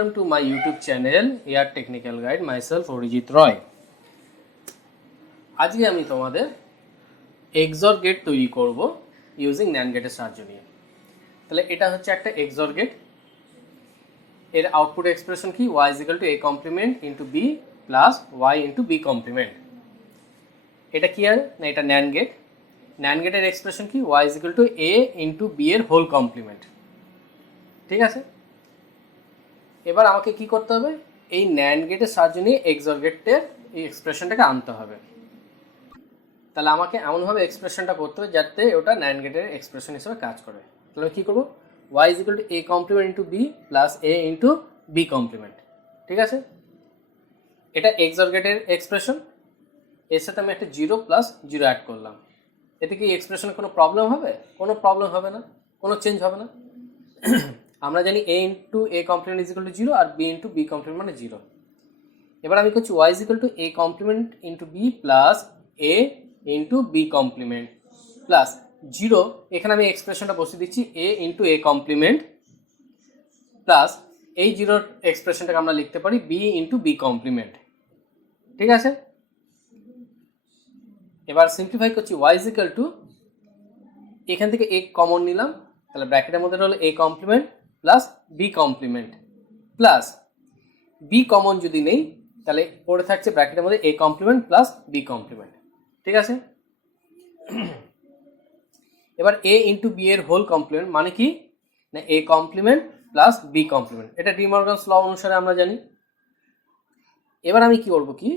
welcome to my YouTube channel Air Technical Guide. Myself Arijit রয়। আজকে আমি তোমাদের XOR গেট তৈরি করব ইউজিং NAND গেটের সাহায্য নিয়ে। তাহলে এটা হচ্ছে একটা XOR গেট। এর আউটপুট এক্সপ্রেশন কি y = a complement into b plus y into b complement। এটা কি আর না, এটা NAND গেট। NAND গেটের এক্সপ্রেশন কি y = a into b এর হোল কমপ্লিমেন্ট। ঠিক আছে, এবার আমাকে কি করতে হবে, এই NAND গেটের সাহায্য নিয়ে XOR গেটের এই এক্সপ্রেশনটাকে আনতে হবে। তাহলে আমাকে এমনভাবে এক্সপ্রেশনটা করতে হবে যাতে ওটা NAND গেটের এক্সপ্রেশন হিসেবে কাজ করে। তাহলে আমি কী করবো, y = a complement into b plus a into b complement। ঠিক আছে, এটা XOR গেটের এক্সপ্রেশন। এর সাথে আমি একটা 0 + 0 অ্যাড করলাম। এতে কি এক্সপ্রেশনে কোনো প্রবলেম হবে? কোনো প্রবলেম হবে না, কোনো চেঞ্জ হবে না। আমরা জানি a into a complement = 0 R b into b complement মানে 0। এবার আমি করছি y = a complement into b plus a into b complement plus 0। এখানে আমি এক্সপ্রেশনটা বসিয়ে দিচ্ছি a into a complement plus এই 0 এক্সপ্রেশনটাকে আমরা লিখতে পারি b into b complement। ঠিক আছে, এবার সিম্পলিফাই করছি y = এখান থেকে a কমন নিলাম, তাহলে ব্র্যাকেটের মধ্যে হলো a complement plus b complement plus b common যদি নেই তাহলে পড়ে থাকছে ব্র্যাকেটের মধ্যে a complement plus b complement। ঠিক আছে, এবার a into b এর হোল কমপ্লিমেন্ট মানে কি না a complement plus b complement। এটা ডি মর্গানস ল অনুসারে আমরা জানি। এবার আমি কি করব কি,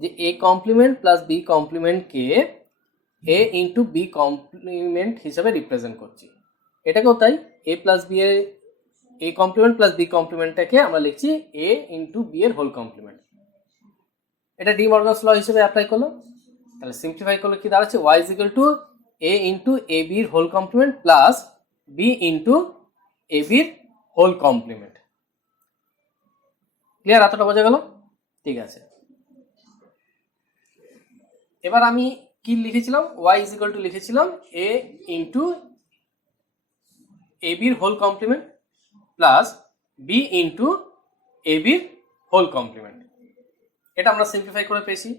যে a complement plus b complement K a into b complement হিসেবে রিপ্রেজেন্ট করছি। এটাকেও তাই, a প্লাস b এর a complement প্লাস b complementটাকে আমরা লিখছি a into b এর হোল কমপ্লিমেন্ট। এটা ডি মর্গানস ল হিসেবে অ্যাপ্লাই করলো। তাহলে সিম্পলিফাই করলে কি দাঁড়াচ্ছে, y = a into ab এর whole complement plus b into ab এর হোল কমপ্লিমেন্ট। ক্লিয়ার? এতটা বোঝা গেল? ঠিক আছে, এবার আমি কি লিখেছিলাম, y = লিখেছিলাম a into ab এর whole complement plus b into ab এর হোল কমপ্লিমেন্ট। এটা আমরা সিম্পলিফাই করে পেয়েছি।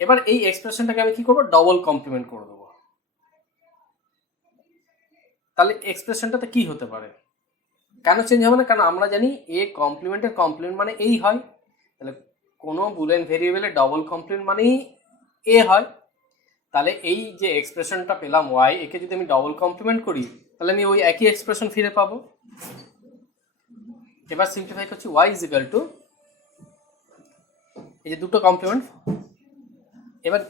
এবার এই এক্সপ্রেশনটাকে আমি কি করব, ডবল কমপ্লিমেন্ট করে দেবো। তাহলে এক্সপ্রেশনটাতে কি হতে পারে, কেন চেঞ্জ হবে না? কারণ আমরা জানি এ কমপ্লিমেন্টের কমপ্লিমেন্ট মানে এই হয়। তাহলে কোনো বুলিয়ান ভেরিয়েবলের ডবল কমপ্লিমেন্ট মানেই এ হয়। তাহলে এই যে এক্সপ্রেশনটা পেলাম y, একে যদি আমি ডবল কমপ্লিমেন্ট করি তাহলে আমি ওই একই এক্সপ্রেশন ফিরে পাবো। এবার সিম্পলিফাই করছি y = এই যে দুটো কমপ্লিমেন্ট। এবার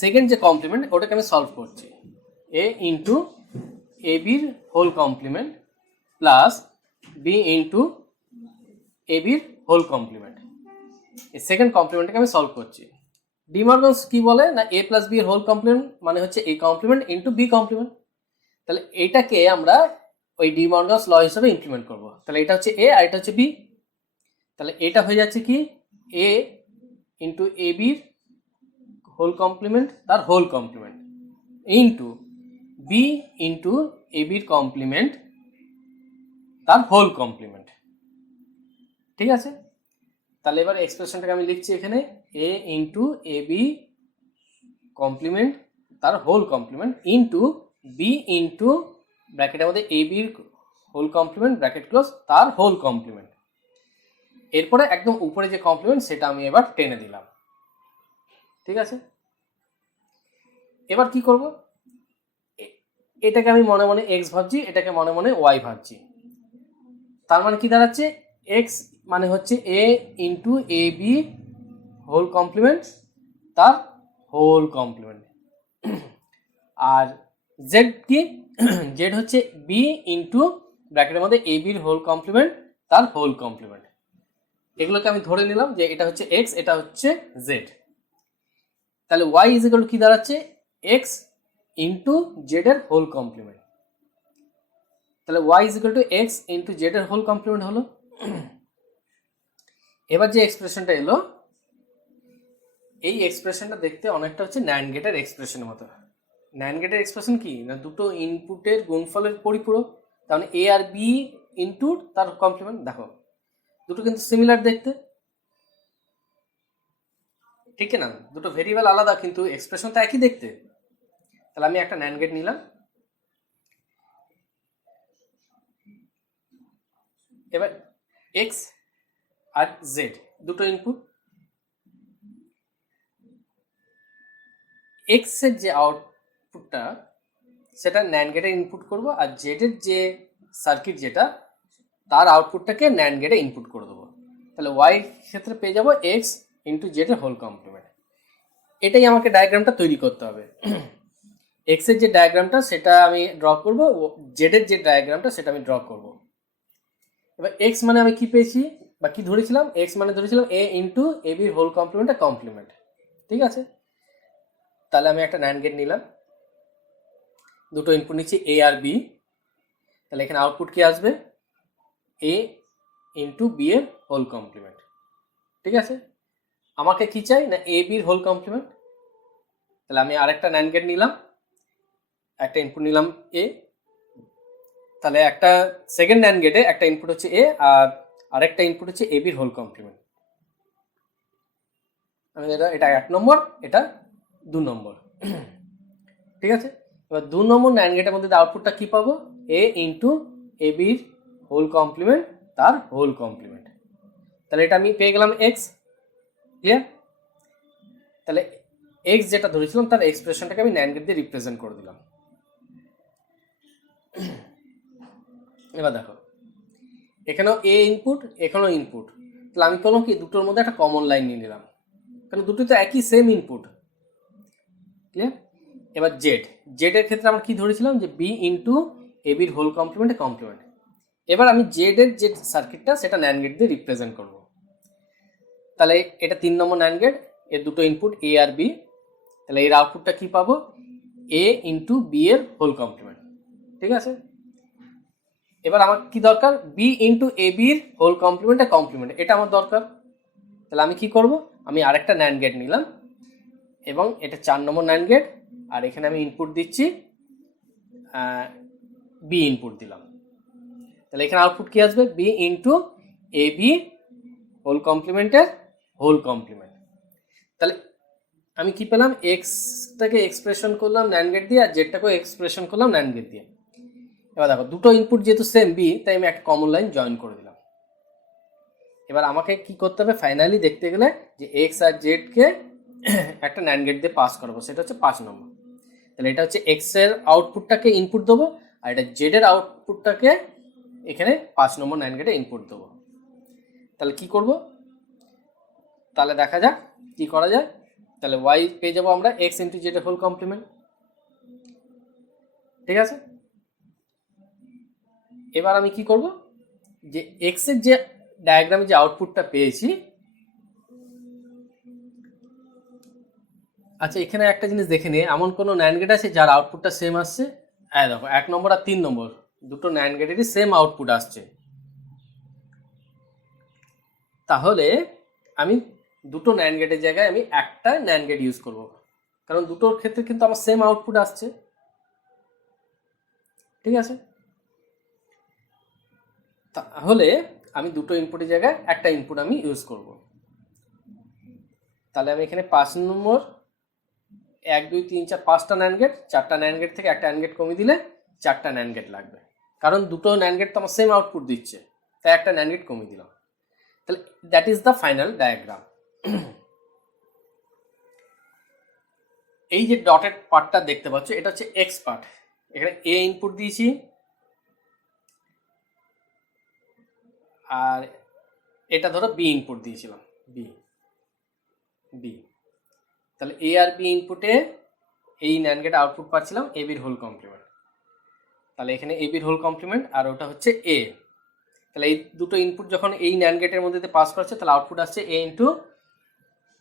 সেকেন্ড যে কমপ্লিমেন্ট ওটাকে আমি সলভ করছি, a into ab এর whole complement plus b into ab এর হোল কমপ্লিমেন্ট। এই সেকেন্ড কমপ্লিমেন্টটাকে আমি সলভ করছি। ডি মর্গানস কি বলে না, a প্লাস b এর হোল কমপ্লিমেন্ট মানে হচ্ছে a complement into b complement। তাহলে এটাকে আমরা ওই ডি মর্গানস ল হিসেবে ইমপ্লিমেন্ট করব। তাহলে এটা হচ্ছে a আর এটা হচ্ছে b। তাহলে এটা হয়ে যাচ্ছে কি a into ab এর হোল কমপ্লিমেন্ট তার whole complement into b into ab এর কমপ্লিমেন্ট তার হোল কমপ্লিমেন্ট। ঠিক আছে, তাহলে এবার এক্সপ্রেশনটাকে আমি লিখছি এখানে a into ab কমপ্লিমেন্ট তার whole complement into b into ব্র্যাকেটের মধ্যে ab এর হোল কমপ্লিমেন্ট ব্র্যাকেট ক্লোজ তার হোল কমপ্লিমেন্ট। এরপরে একদম উপরে যে কমপ্লিমেন্ট সেটা আমি এবার টেনে দিলাম। ঠিক আছে, এবার কি করব, এটাকে আমি মনে মনে x ভাবছি, এটাকে মনে মনে y ভাবছি। তার মানে কি দাঁড়াচ্ছে, x মানে হচ্ছে a into ab whole complement তার হোল কমপ্লিমেন্ট, আর z কি z হচ্ছে b into ব্র্যাকেটের মধ্যে ab এর হোল কমপ্লিমেন্ট তার হোল কমপ্লিমেন্ট। এগুলোকে আমি ধরে নিলাম যে এটা হচ্ছে x, এটা হচ্ছে z। তাহলে y = কি দাঁড়াচ্ছে, x into z এর হোল কমপ্লিমেন্ট। তাহলে y = x into z এর হোল কমপ্লিমেন্ট হলো। এবার যে এক্সপ্রেশনটা এলো, এই এক্সপ্রেশনটা দেখতে অনেকটা হচ্ছে NAND গেটের এক্সপ্রেশনের মতো। NAND গেটের এক্সপ্রেশন কি না, দুটো ইনপুটের গুণফলের পরিপূরক। তাহলে a আর b ইনটু তার কমপ্লিমেন্ট। দেখো দুটো কিন্তু সিমিলার দেখতে, ঠিক না? দুটো ভেরিয়েবল আলাদা কিন্তু এক্সপ্রেশন তো একই দেখতে। তাহলে আমি একটা ন্যান্ড গেট নিলাম। এবার এক্স আর জেড দুটো ইনপুট। এক্স এর যে আউটপুটটা সেটা ন্যান্ড গেটে ইনপুট করব, আর জেড এর যে সার্কিট যেটা তার আউটপুটটাকে ন্যান্ড গেটে ইনপুট করে দেবো। তাহলে ওয়াই ক্ষেত্রে পেয়ে যাবো এক্স ইন্টু জেড এর হোল কমপ্লিমেন্ট। এটাই আমাকে ডায়াগ্রামটা তৈরি করতে হবে। এক্স এর যে ডায়াগ্রামটা সেটা আমি ড্র করব, জেড এর যে ডায়াগ্রামটা সেটা আমি ড্র করব। এবার এক্স মানে আমি কি পেয়েছি বা কি ধরেছিলাম, এক্স মানে ধরেছিলাম এ ইন্টু এ বির হোল কমপ্লিমেন্ট কমপ্লিমেন্ট, ঠিক আছে? তাহলে আমি একটা ন্যান্ড গেট নিলাম, দুটো ইনপুট নিচ্ছি এ আর বি। তাহলে এখানে আউটপুট কি আসবে, এ ইন্টু বি এর হোল কমপ্লিমেন্ট, ঠিক আছে? আমাকে কি চাই না এ বির হোল কমপ্লিমেন্ট। তাহলে আমি আরেকটা ন্যান্ড গেট নিলাম, একটা ইনপুট নিলাম এ। তাহলে একটা সেকেন্ড ন্যান্ড গেটে একটা ইনপুট হচ্ছে এ আর আরেকটা ইনপুট হচ্ছে এ বির হোল কমপ্লিমেন্ট। আমি এটা 1 নম্বর, এটা 2 নম্বর, ঠিক আছে? এবার 2 নম্বর ন্যান্ড গেটের মধ্যে আউটপুটটা কি পাবো, এ ইন্টু এ বির হোল কমপ্লিমেন্ট তার হোল কমপ্লিমেন্ট। তাহলে এটা আমি পেয়ে গেলাম এক্স, ক্লিয়ার? তাহলে এক্স যেটা ধরেছিলাম তার এক্সপ্রেশনটাকে আমি ন্যান্ড গেট দিয়ে রিপ্রেজেন্ট করে দিলাম। এবার দেখো এখানেও এ ইনপুট, এখানেও ইনপুট। তাহলে আমি করলাম কি, দুটোর মধ্যে একটা কমন লাইন নিয়ে নিলাম, কারণ দুটো তো একই সেম ইনপুট, ক্লিয়ার? এবার জেড, জেড এর ক্ষেত্রে আমরা কি ধরেছিলাম যে বি ইন্টু এ বির হোল কমপ্লিমেন্ট কমপ্লিমেন্ট। এবার আমি জেড এর যে সার্কিটটা সেটা ন্যান্ড গেট দিয়ে রিপ্রেজেন্ট করব। তাহলে এটা 3 নম্বর ন্যান্ড গেট, এর দুটো ইনপুট এ আর বি। তাহলে এর আউটপুটটা কি পাবো, এ ইন্টু বি এর হোল কমপ্লিমেন্ট, ঠিক আছে? এবার আমার কি দরকার, বি ইন্টু এ বির হোল কমপ্লিমেন্ট কমপ্লিমেন্ট, এটা আমার দরকার। তাহলে আমি কি করব, আমি আরেকটা ন্যান্ড গেট নিলাম এবং এটা 4 নম্বর ন্যান্ড গেট, আর এখানে আমি ইনপুট দিচ্ছি বি ইনপুট দিলাম। তাহলে এখানে আউটপুট কি আসবে, B into A B whole কমপ্লিমেন্টের whole complement. তাহলে আমি কি পেলাম, এক্সটাকে এক্সপ্রেশন করলাম ন্যান্ড গেট দিয়ে আর জেডটাকেও এক্সপ্রেশন করলাম ন্যান্ড গেট দিয়ে। এবার দেখো দুটো ইনপুট যেহেতু সেম বি, তাই আমি একটা কমন লাইন জয়েন করে দিলাম। এবার আমাকে কি করতে হবে, ফাইনালি দেখতে গেলে যে এক্স আর জেডকে একটা ন্যান্ড গেট দিয়ে পাস করাবো, সেটা হচ্ছে 5 নম্বর। তাহলে এটা হচ্ছে এক্স এর আউটপুটটাকে ইনপুট দেবো, আর এটা জেড এর আউটপুটটাকে এখানে 5 নম্বর ন্যান্ড গেটে ইনপুট দেবো। তাহলে কি করব, তাহলে দেখা যাক কি করা যায়। তাহলে ওয়াই পেয়ে যাবো আমরা এক্স ইন্টু জেড এর হোল কমপ্লিমেন্ট, ঠিক আছে? এবার আমি কি করব, যে এক্স এর যে ডায়াগ্রামে যে আউটপুটটা পেয়েছি, আচ্ছা এখানে একটা জিনিস দেখে নিয়ে, এমন কোনো ন্যান্ড গেট আছে যার আউটপুটটা সেম আসছে? হ্যাঁ দেখো 1 নম্বর আর 3 নম্বর দুটো ন্যান্ড গেটেরই সেম আউটপুট আসছে। তাহলে আমি দুটো ন্যান্ড গেটের জায়গায় আমি একটা ন্যান্ড গেট ইউজ করব, কারণ দুটোর ক্ষেত্রে কিন্তু আমার সেম আউটপুট আসছে, ঠিক আছে? তাহলে আমি দুটো ইনপুটের জায়গায় একটা ইনপুট আমি ইউজ করব। তাহলে আমি এখানে 5 নম্বর 1 2 3 4 5টা ন্যান্ড গেট, 4টা ন্যান্ড গেট থেকে একটা ন্যান্ড গেট কমিয়ে দিলে 4টা ন্যান্ড গেট লাগবে, কারণ দুটো ন্যান্ড গেট তো আমার সেম আউটপুট দিচ্ছে, তাই একটা ন্যান্ড গেট কমিয়ে দিলাম। তাহলে that is the final diagram. এই যে ডটেড পার্টটা দেখতে পাচ্ছ, এটা হচ্ছে এক্স পার্ট। এখানে এ ইনপুট দিয়েছি আর এটা ধরো বি ইনপুট দিয়েছিলাম, বি বি। তাহলে এ আর বি ইনপুটে এই ন্যান্ড গেট আউটপুট পাচ্ছিলাম এ বির হোল কমপ্লিমেন্ট। তাহলে এখানে এ বির হোল কমপ্লিমেন্ট আর ওটা হচ্ছে এ। তাহলে এই দুটো ইনপুট যখন এই ন্যান্ড গেটের মধ্যে পাস করছে, তাহলে আউটপুট আসছে এ into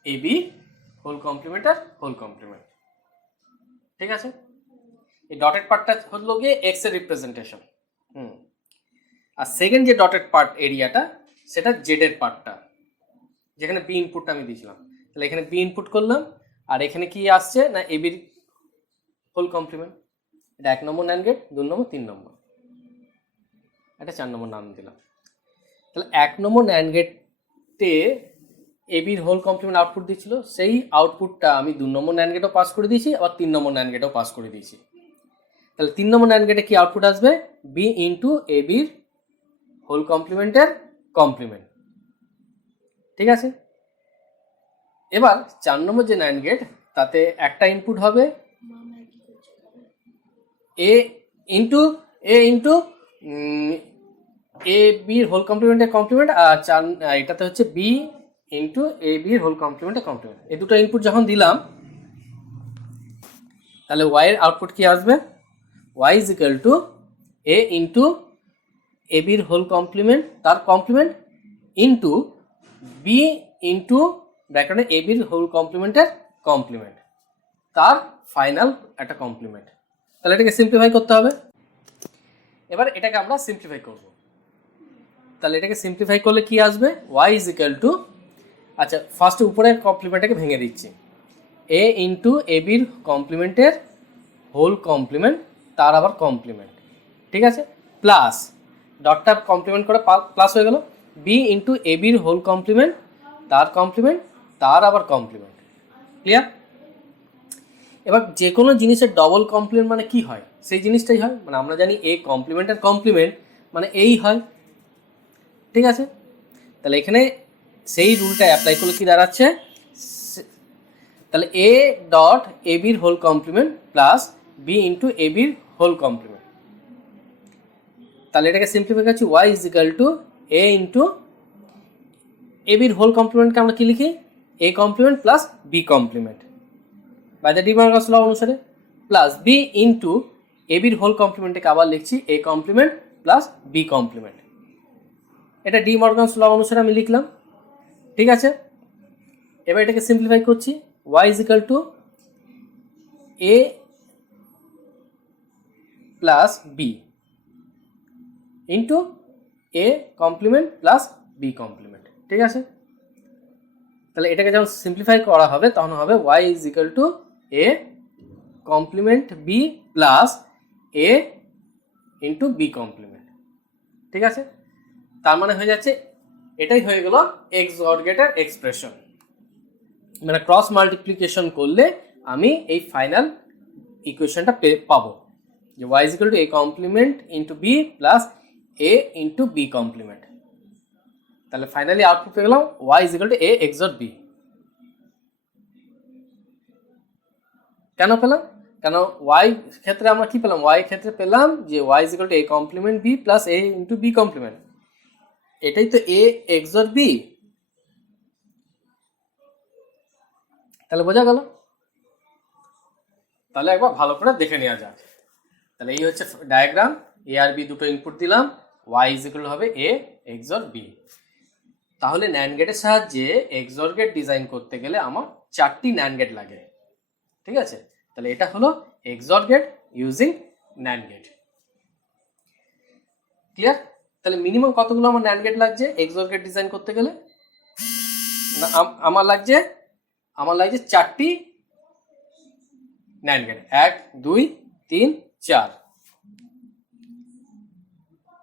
A B whole complement R whole complement, ঠিক আছে? এই ডটেড পার্টটা হলো গিয়ে এক্স এর রিপ্রেজেন্টেশন। আর সেকেন্ড যে ডটেড পার্ট এরিয়াটা, সেটা জেড এর পার্টটা, যেখানে বি ইনপুটটা আমি দিয়েছিলাম। তাহলে এখানে বি ইনপুট করলাম আর এখানে কি আসছে না এ বির হোল কমপ্লিমেন্ট। এটা 1 নম্বর ন্যান্ড গেট, 2 নম্বর 3 নম্বর। একটা 4 নম্বর নাম দিলাম। তাহলে 1 নম্বর ন্যান্ড গেটে এবির হোল কমপ্লিমেন্ট আউটপুট দিচ্ছিল, সেই আউটপুটটা আমি 2 নম্বর ন্যান্ড গেটেও পাস করে দিয়েছি, আবার 3 নম্বর ন্যান্ড গেটেও পাস করে দিয়েছি। তাহলে 3 নম্বর ন্যান্ড গেটে কি আউটপুট আসবে? বি ইন্টু এবির হোল কমপ্লিমেন্টের কমপ্লিমেন্ট। ঠিক আছে, এবার 4 নম্বর যে ন্যান্ড গেট, তাতে একটা ইনপুট হবে এ ইন্টু এ বির হোল কমপ্লিমেন্টের কমপ্লিমেন্ট, আর এটাতে হচ্ছে বি ইন্টু এ বির হোল কমপ্লিমেন্টের কমপ্লিমেন্ট। এই দুটো ইনপুট যখন দিলাম, তাহলে ওয়াই এর আউটপুট কি আসবে? Y is equal to A into A বির হোল কমপ্লিমেন্ট তার কমপ্লিমেন্ট ইন্টু বি ইন্টু ব্র্যাকেটে এ বির হোল কমপ্লিমেন্টের কমপ্লিমেন্ট তার ফাইনাল একটা কমপ্লিমেন্ট। তাহলে এটাকে সিম্পলিফাই করতে হবে। এবার এটাকে আমরা সিম্পলিফাই করব। তাহলে এটাকে সিম্পলিফাই করলে কি আসবে? ওয়াই ইজ ইকুয়াল টু, আচ্ছা ফার্স্টে উপরের কমপ্লিমেন্টটাকে ভেঙে দিচ্ছি, এ ইন্টু এ বির কমপ্লিমেন্টের হোল কমপ্লিমেন্ট তার আবার কমপ্লিমেন্ট, ঠিক আছে, প্লাস ডটটা কমপ্লিমেন্ট করে প্লাস হয়ে গেল, বি ইন্টু এ বির হোল কমপ্লিমেন্ট তার আবার কমপ্লিমেন্ট। ক্লিয়ার? এবার যে কোনো জিনিসের ডবল কমপ্লিমেন্ট মানে কি হয়? সেই জিনিসটাই হয়, মানে আমরা জানি এ কমপ্লিমেন্টের কমপ্লিমেন্ট মানে এই হয়। ঠিক আছে, তাহলে এখানে সেই রুলটা অ্যাপ্লাই করলে কি দাঁড়াচ্ছে? তাহলে এ ডট এ বির whole complement plus B into A বির হোল কমপ্লিমেন্ট। তাহলে এটাকে সিম্পলিফাই করছি, Y is equal to A into A বির হোল কমপ্লিমেন্টকে আমরা কি লিখি? A complement plus B complement by the De Morgan's law অনুসারে, প্লাস বি ইন্টু এ বির হোল কমপ্লিমেন্টকে আবার লিখছি A complement plus B complement. এটা ডি মর্গানস ল অনুসারে আমি লিখলাম। ঠিক আছে, এবার এটাকে সিম্পলিফাই করছি, Y is equal to A plus B into A complement plus B complement. ঠিক আছে, তাহলে এটাকে যখন সিম্পলিফাই করা হবে তখন হবে Y is equal to A complement B plus A into B complement. ঠিক আছে, তার মানে হয়ে যাচ্ছে এটাই হয়ে গেল XOR গেটের এক্সপ্রেশন। মানে ক্রস মাল্টিপ্লিকেশন করলে আমি এই ফাইনাল ইকুয়েশনটা পাবো যে Y is equal to A complement into B plus A into B complement. তাহলে ফাইনালি আউটপুট পেয়ে গেলাম Y is equal to A XOR B. কেন পেলাম? কেন ওয়াই ক্ষেত্রে আমরা কি পেলাম? ওয়াই ক্ষেত্রে পেলাম যে Y is equal to A complement B plus A into B complement. এটাই তো এ XOR বি। তাহলে বোঝা গেল? তাহলে একবার ভালো করে দেখে নেওয়া যাক। তাহলে এই হচ্ছে ডায়াগ্রাম, এ আর বি দুটো ইনপুট দিলাম, ওয়াই ইজ ইকুয়াল হবে এ XOR বি। তাহলে ন্যান্ড গেটের সাহায্যে XOR গেট ডিজাইন করতে গেলে আমার 4টি ন্যান্ড গেট লাগে। ঠিক আছে, তাহলে এটা হলো XOR gate using NAND gate. Clear? তাহলে মিনিমাম কতগুলো আমার ন্যান্ড গেট লাগছে XOR গেট ডিজাইন করতে গেলে? না, আমার লাগছে 4টি ন্যান্ড গেট, 1 2 3 4।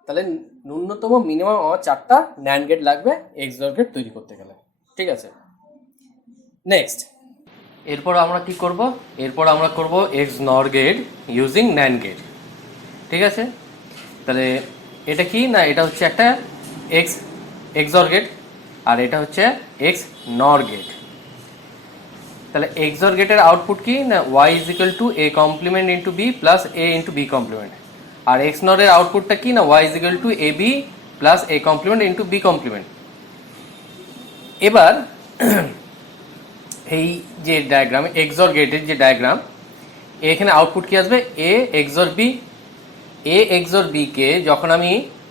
তাহলে ন্যূনতম মিনিমাম আমার 4টা ন্যান্ড গেট লাগবে XOR গেট তৈরি করতে গেলে। ঠিক আছে, নেক্সট এরপর আমরা কি করব? এরপর আমরা করব XNOR gate using NAND gate. ঠিক আছে, তাহলে এটা কি না, এটা হচ্ছে একটা XOR গেট আর এটা হচ্ছে XNOR গেট। তাহলে XOR গেটের আউটপুট কি না, y is equal to a complement into b plus a into b complement. আর XNOR এর আউটপুটটা কি না, y is equal to ab plus a complement into b complement. এবার এই যে ডায়াগ্রাম XOR গেটের যে ডায়াগ্রাম, এখানে আউটপুট কি আসবে? a XOR b। a XOR b কে যখন আমি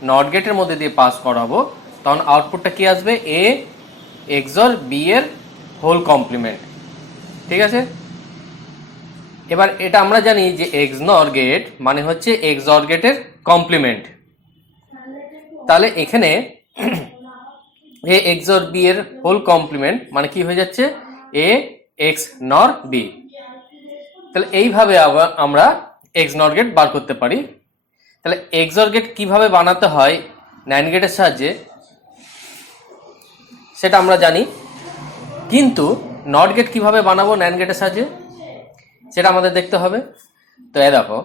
নট গেটের মধ্যে দিয়ে পাস করাবো তখন আউটপুটটা কি আসবে? a XOR b এর হোল কমপ্লিমেন্ট। ঠিক আছে, এবার এটা আমরা জানি যে XNOR গেট মানে হচ্ছে XOR গেটের কমপ্লিমেন্ট। তাহলে এখানে a XOR b এর হোল কমপ্লিমেন্ট মানে কি হয়ে যাচ্ছে? a XNOR b। তাহলে এইভাবে আমরা XNOR গেট বার করতে পারি। তাহলে এক্সর গেট কিভাবে বানাতে হয় ন্যান্ড গেটের সাহায্যে সেটা আমরা জানি, কিন্তু নট গেট কিভাবে বানাবো ন্যান্ড গেটের সাহায্যে সেটা আমাদের দেখতে হবে। তো দেখো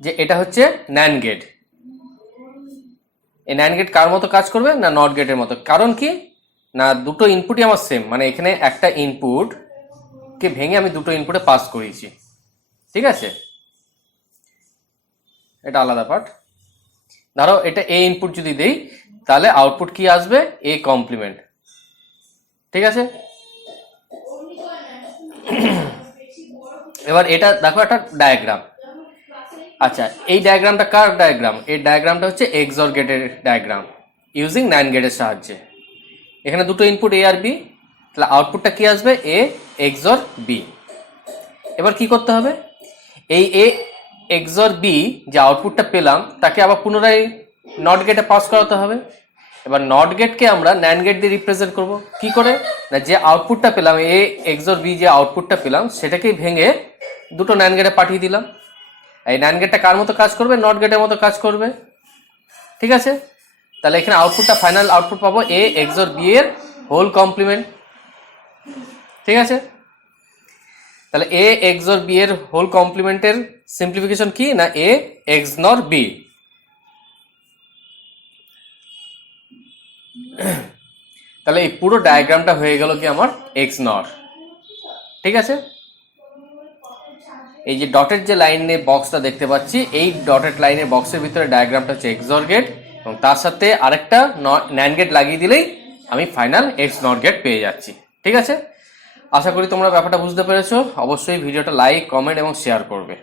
যে এটা হচ্ছে ন্যান্ড গেট, এই ন্যান্ড গেট কার মতো কাজ করবে না নট গেটের মতো। কারণ কি না দুটো ইনপুটই আমার সেম, মানে এখানে একটা ইনপুট কে ভেঙে আমি দুটো ইনপুটে পাস করিয়েছি, ঠিক আছে, এটা আলাদা পার্ট। ধরো এটা এ ইনপুট যদি দেই তাহলে আউটপুট কি আসবে এ কমপ্লিমেন্ট, ঠিক আছে। এবার এটা দেখো একটা ডায়াগ্রাম, আচ্ছা এই ডায়াগ্রামটা কার ডায়াগ্রাম, এই ডায়াগ্রামটা হচ্ছে এক্সর গেটের ডায়াগ্রাম ইউজিং ন্যান্ড গেটের সাহায্যে। এখানে দুটো ইনপুট এ আর বি, তাহলে আউটপুটটা কি আসবে এ এক্সর বি। এবার কি করতে হবে, এই এ এক্সর বি যে আউটপুটটা পেলাম তাকে আবার পুনরায় নট গেটে পাস করাতে হবে। এবার নট গেটকে আমরা ন্যান্ড গেট দিয়ে রিপ্রেজেন্ট করব কি করে না, যে আউটপুটটা পেলাম এ এক্সর বি যে আউটপুটটা পেলাম সেটাকেই ভেঙে দুটো ন্যান্ড গেটে পাঠিয়ে দিলাম। এই ন্যান্ড গেটটা কার মতো কাজ করবে নট গেটের মতো কাজ করবে, ঠিক আছে। তাহলে এখানে আউটপুটটা ফাইনাল আউটপুট পাবো এ এক্সর বি এর হোল কমপ্লিমেন্ট, ঠিক আছে। তাহলে এ এক্সর বি এর হোল কমপ্লিমেন্টের সিম্পলিফিকেশন কি না এ এক্স নর বি। তাহলে এই পুরো ডায়াগ্রামটা হয়ে গেল কি আমার এক্স নর, ঠিক আছে। এই যে ডটেড যে লাইনে বক্সটা দেখতে পাচ্ছি এই ডটেড লাইনের বক্সের ভিতরে ডায়াগ্রামটা হচ্ছে এক্সর গেট এবং তার সাথে আরেকটা ন্যান্ড গেট লাগিয়ে দিলেই আমি ফাইনাল এক্স নর গেট পেয়ে যাচ্ছি, ঠিক আছে। আশা করি তোমরা ব্যাপারটা বুঝতে পেরেছো। অবশ্যই ভিডিওটা লাইক কমেন্ট এবং শেয়ার করবে।